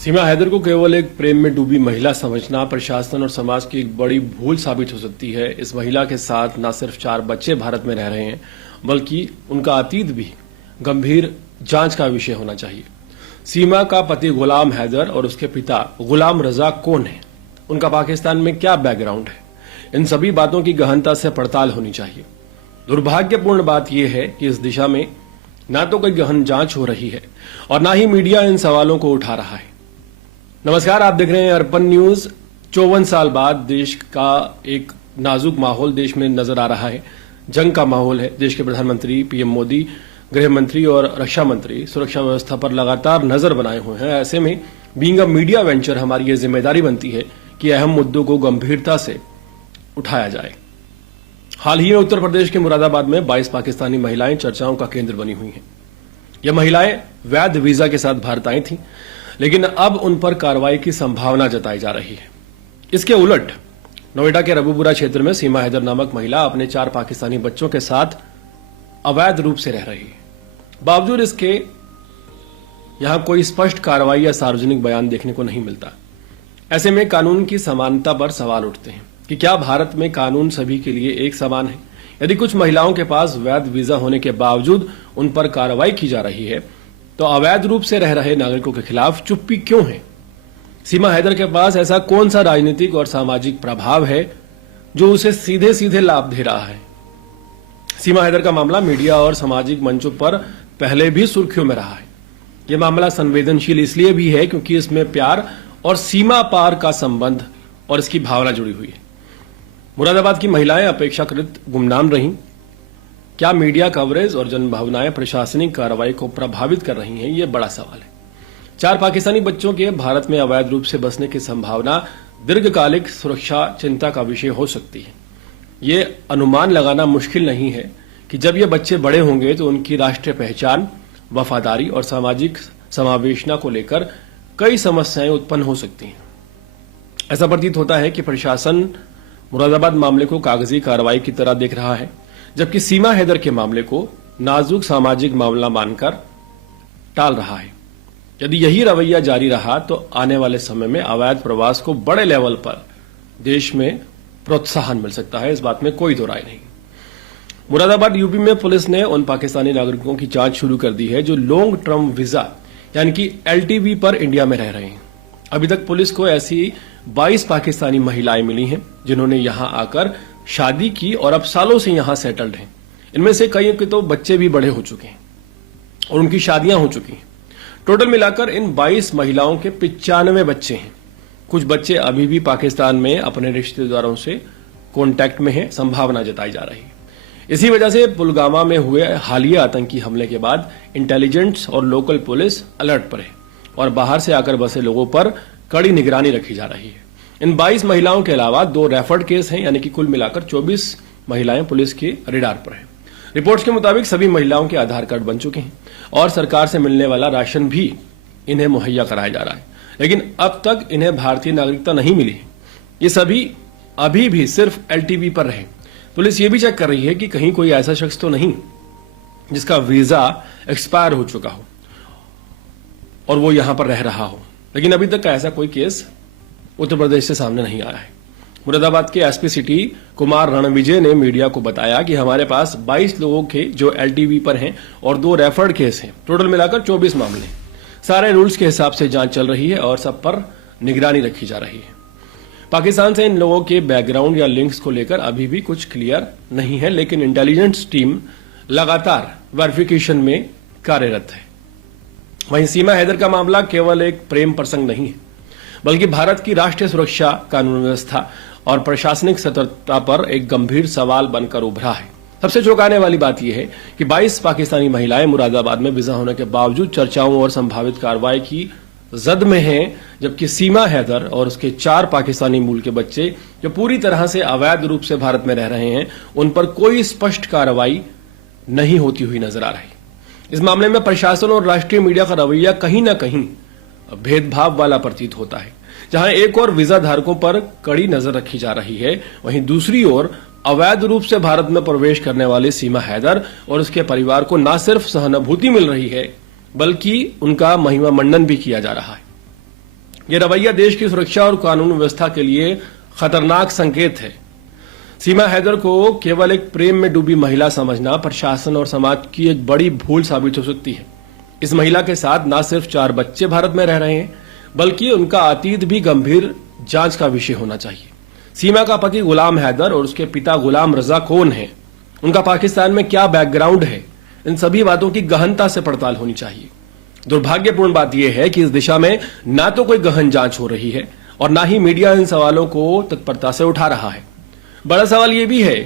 सीमा हैदर को केवल एक प्रेम में डूबी महिला समझना प्रशासन और समाज की एक बड़ी भूल साबित हो सकती है। इस महिला के साथ न सिर्फ 4 बच्चे भारत में रह रहे हैं, बल्कि उनका अतीत भी गंभीर जांच का विषय होना चाहिए। सीमा का पति गुलाम हैदर और उसके पिता गुलाम रजा कौन है, उनका पाकिस्तान में क्या बैकग्राउंड है, इन सभी बातों की गहनता से पड़ताल होनी चाहिए। दुर्भाग्यपूर्ण बात यह है कि इस दिशा में ना तो कोई गहन जांच हो रही है और ना ही मीडिया इन सवालों को उठा रहा है। नमस्कार, आप देख रहे हैं अर्पण न्यूज। 54 साल बाद देश का एक नाजुक माहौल देश में नजर आ रहा है। जंग का माहौल है। देश के प्रधानमंत्री पीएम मोदी, गृह मंत्री और रक्षा मंत्री सुरक्षा व्यवस्था पर लगातार नजर बनाए हुए हैं। ऐसे में बीइंग अ मीडिया वेंचर हमारी ये जिम्मेदारी बनती है कि अहम मुद्दों को गंभीरता से उठाया जाए। हाल ही में उत्तर प्रदेश के मुरादाबाद में 22 पाकिस्तानी महिलाएं चर्चाओं का केंद्र बनी हुई हैं। ये महिलाएं वैध वीजा के साथ भारत आई थीं, लेकिन अब उन पर कार्रवाई की संभावना जताई जा रही है। इसके उलट नोएडा के रबूपुरा क्षेत्र में सीमा हैदर नामक महिला अपने 4 पाकिस्तानी बच्चों के साथ अवैध रूप से रह रही है। बावजूद इसके यहां कोई स्पष्ट कार्रवाई या सार्वजनिक बयान देखने को नहीं मिलता। ऐसे में कानून की समानता पर सवाल उठते हैं कि क्या भारत में कानून सभी के लिए एक समान है। यदि कुछ महिलाओं के पास वैध वीजा होने के बावजूद उन पर कार्रवाई की जा रही है, तो अवैध रूप से रह रहे नागरिकों के खिलाफ चुप्पी क्यों है? सीमा हैदर के पास ऐसा कौन सा राजनीतिक और सामाजिक प्रभाव है जो उसे सीधे सीधे लाभ दे रहा है? सीमा हैदर का मामला मीडिया और सामाजिक मंचों पर पहले भी सुर्खियों में रहा है। यह मामला संवेदनशील इसलिए भी है क्योंकि इसमें प्यार और सीमा पार का संबंध और इसकी भावना जुड़ी हुई है। मुरादाबाद की महिलाएं अपेक्षाकृत गुमनाम रहीं। क्या मीडिया कवरेज और जनभावनाएं प्रशासनिक कार्रवाई को प्रभावित कर रही हैं? यह बड़ा सवाल है। 4 पाकिस्तानी बच्चों के भारत में अवैध रूप से बसने की संभावना दीर्घकालिक सुरक्षा चिंता का विषय हो सकती है। ये अनुमान लगाना मुश्किल नहीं है कि जब ये बच्चे बड़े होंगे तो उनकी राष्ट्रीय पहचान, वफादारी और सामाजिक समावेशना को लेकर कई समस्याएं उत्पन्न हो सकती हैं। ऐसा प्रतीत होता है कि प्रशासन मुरादाबाद मामले को कागजी कार्रवाई की तरह देख रहा है, जबकि सीमा हैदर के मामले को नाजुक सामाजिक मामला मानकर टाल रहा है। यदि यही रवैया जारी रहा तो आने वाले समय में अवैध प्रवास को बड़े लेवल पर देश में प्रोत्साहन मिल सकता है। इस बात में कोई दो राय नहीं। मुरादाबाद यूपी में पुलिस ने उन पाकिस्तानी नागरिकों की जांच शुरू कर दी है जो लॉन्ग टर्म वीजा यानी कि एलटीवी पर इंडिया में रह रहे हैं। अभी तक पुलिस को ऐसी 22 पाकिस्तानी महिलाएं मिली हैं जिन्होंने यहां आकर शादी की और अब सालों से यहां सेटल्ड हैं। इनमें से कई के तो बच्चे भी बड़े हो चुके हैं और उनकी शादियां हो चुकी हैं। टोटल मिलाकर इन 22 महिलाओं के 95 बच्चे हैं। कुछ बच्चे अभी भी पाकिस्तान में अपने रिश्तेदारों से कांटेक्ट में हैं। संभावना जताई जा रही है। इसी वजह से पुलवामा में हुए हालिया आतंकी हमले के बाद इंटेलिजेंस और लोकल पुलिस अलर्ट पर है और बाहर से आकर बसे लोगों पर कड़ी निगरानी रखी जा रही है। इन 22 महिलाओं के अलावा 2 रेफर्ड केस हैं, यानी कि कुल मिलाकर 24 महिलाएं पुलिस के रडार पर हैं। रिपोर्ट्स के मुताबिक सभी महिलाओं के आधार कार्ड बन चुके हैं और सरकार से मिलने वाला राशन भी इन्हें मुहैया कराया जा रहा है, लेकिन अब तक इन्हें भारतीय नागरिकता नहीं मिली है। ये सभी अभी भी सिर्फ एलटीवी पर रहे। पुलिस ये भी चेक कर रही है कि कहीं कोई ऐसा शख्स तो नहीं जिसका वीजा एक्सपायर हो चुका हो और वो यहां पर रह रहा हो, लेकिन अभी तक का ऐसा कोई केस उत्तर प्रदेश से सामने नहीं आया है। मुरादाबाद के एसपी सिटी कुमार रणविजय ने मीडिया को बताया कि हमारे पास 22 लोगों के जो एलटीवी पर हैं और 2 रेफर्ड केस हैं। टोटल मिलाकर 24 मामले। सारे रूल्स के हिसाब से जांच चल रही है और सब पर निगरानी रखी जा रही है। पाकिस्तान से इन लोगों के बैकग्राउंड या लिंक्स को लेकर अभी भी कुछ क्लियर नहीं है, लेकिन इंटेलिजेंस टीम लगातार वेरिफिकेशन में कार्यरत है। वहीं सीमा हैदर का मामला केवल एक प्रेम प्रसंग नहीं है, बल्कि भारत की राष्ट्रीय सुरक्षा, कानून व्यवस्था और प्रशासनिक सतर्कता पर एक गंभीर सवाल बनकर उभरा है। सबसे चौंकाने वाली बात यह है कि 22 पाकिस्तानी महिलाएं मुरादाबाद में वीजा होने के बावजूद चर्चाओं और संभावित कार्रवाई की जद में हैं, जबकि सीमा हैदर और उसके 4 पाकिस्तानी मूल के बच्चे जो पूरी तरह से अवैध रूप से भारत में रह रहे हैं, उन पर कोई स्पष्ट कार्रवाई नहीं होती हुई नजर आ रही। इस मामले में प्रशासन और राष्ट्रीय मीडिया का रवैया कहीं ना कहीं भेदभाव वाला प्रतीत होता है। जहां एक और वीजा धारकों पर कड़ी नजर रखी जा रही है, वहीं दूसरी ओर अवैध रूप से भारत में प्रवेश करने वाली सीमा हैदर और उसके परिवार को न सिर्फ सहानुभूति मिल रही है, बल्कि उनका महिमा मंडन भी किया जा रहा है। यह रवैया देश की सुरक्षा और कानून व्यवस्था के लिए खतरनाक संकेत है। सीमा हैदर को केवल एक प्रेम में डूबी महिला समझना प्रशासन और समाज की एक बड़ी भूल साबित हो सकती है। इस महिला के साथ न सिर्फ 4 बच्चे भारत में रह रहे हैं, बल्कि उनका अतीत भी गंभीर जांच का विषय होना चाहिए। सीमा का पति गुलाम हैदर और उसके पिता गुलाम रजा कौन है, उनका पाकिस्तान में क्या बैकग्राउंड है, इन सभी बातों की गहनता से पड़ताल होनी चाहिए। दुर्भाग्यपूर्ण बात यह है कि इस दिशा में ना तो कोई गहन जांच हो रही है और ना ही मीडिया इन सवालों को तत्परता से उठा रहा है। बड़ा सवाल यह भी है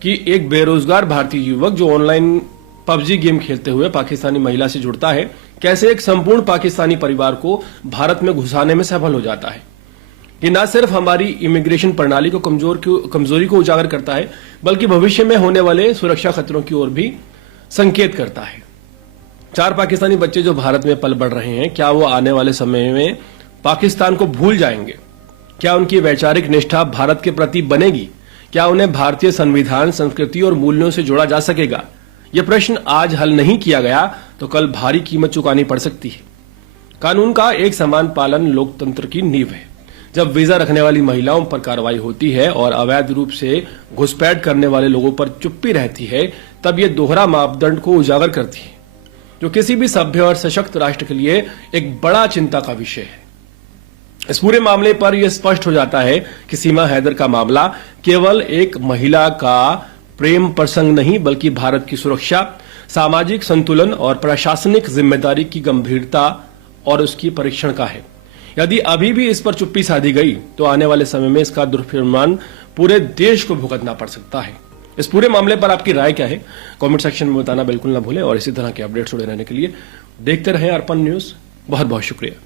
कि एक बेरोजगार भारतीय युवक जो ऑनलाइन पबजी गेम खेलते हुए पाकिस्तानी महिला से जुड़ता है, कैसे एक संपूर्ण पाकिस्तानी परिवार को भारत में घुसाने में सफल हो जाता है। ये न सिर्फ हमारी इमिग्रेशन प्रणाली को कमजोरी को उजागर करता है, बल्कि भविष्य में होने वाले सुरक्षा खतरों की ओर भी संकेत करता है। 4 पाकिस्तानी बच्चे जो भारत में पल बढ़ रहे हैं, क्या वो आने वाले समय में पाकिस्तान को भूल जाएंगे? क्या उनकी वैचारिक निष्ठा भारत के प्रति बनेगी? क्या उन्हें भारतीय संविधान, संस्कृति और मूल्यों से जोड़ा जा सकेगा? यह प्रश्न आज हल नहीं किया गया तो कल भारी कीमत चुकानी पड़ सकती है। कानून का एक समान पालन लोकतंत्र की नींव है। जब वीजा रखने वाली महिलाओं पर कार्रवाई होती है और अवैध रूप से घुसपैठ करने वाले लोगों पर चुप्पी रहती है, तब यह दोहरा मापदंड को उजागर करती है, जो किसी भी सभ्य और सशक्त राष्ट्र के लिए एक बड़ा चिंता का विषय है। इस पूरे मामले पर यह स्पष्ट हो जाता है कि सीमा हैदर का मामला केवल एक महिला का प्रेम प्रसंग नहीं, बल्कि भारत की सुरक्षा, सामाजिक संतुलन और प्रशासनिक जिम्मेदारी की गंभीरता और उसकी परीक्षण का है। यदि अभी भी इस पर चुप्पी साधी गई तो आने वाले समय में इसका दुष्परिणाम पूरे देश को भुगतना पड़ सकता है। इस पूरे मामले पर आपकी राय क्या है, कमेंट सेक्शन में बताना बिल्कुल ना भूलें और इसी तरह के अपडेट्स जुड़े रहने के लिए देखते रहें अर्पण न्यूज। बहुत बहुत शुक्रिया।